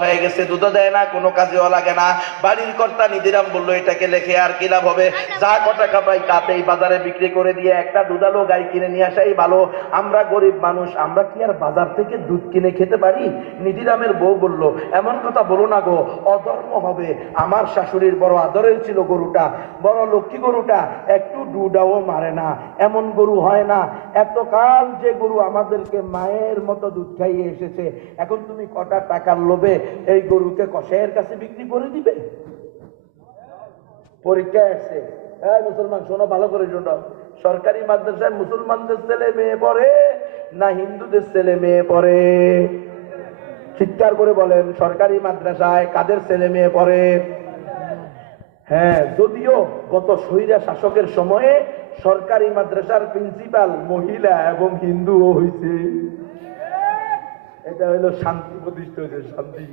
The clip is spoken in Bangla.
হয়ে গেছে, দুধও দেয় না, কোনো কাজেও লাগে না। বাড়ির কর্তা নিধিরাম বললো এটাকে লেখে আর কি লাভ হবে, যা টাকা পাই তাতেই বাজারে বিক্রি করে দিয়ে একটা দুধালো গাই কিনে নিয়ে আসাই ভালো। আমরা গরিব মানুষ, আমরা কি আর বাজার থেকে দুধ কিনে খেতে পারি? নিধিরামের বউ বলল, এমন কথা বলো না গো, অধর্ম হবে। আমার শাশুড়ির বড় আদরের ছিল গরুটা, বড় লক্ষ্মী গরুটা, একটু ডুডাও মারে না, এমন গরু হয় না। এতকাল যে গরু আমাদেরকে মায়ের মতো দুধ খাইয়ে এসেছে, এখন তুমি কটা টাকার লোভে এই গরুকে কসাইয়ের কাছে বিক্রি করে দিবে? পরীক্ষা আসছে, হ্যাঁ মুসলমান শোনো, ভালো করে শোনো, সরকারি মাদ্রাসায় মুসলমানদের ছেলে মেয়ে পড়ে না হিন্দুদের ছেলে মেয়ে পড়ে? চিৎকার করে বলেন, সরকারি মাদ্রাসায় কাদের ছেলে মেয়ে পড়ে? হ্যাঁ, যদিও গত স্বৈরা শাসকের সময়ে সরকারি মাদ্রাসার প্রিন্সিপাল মহিলা এবং হিন্দুও হয়েছে। এটা হইল শান্তি প্রতিষ্ঠা হয়েছে, শান্তি।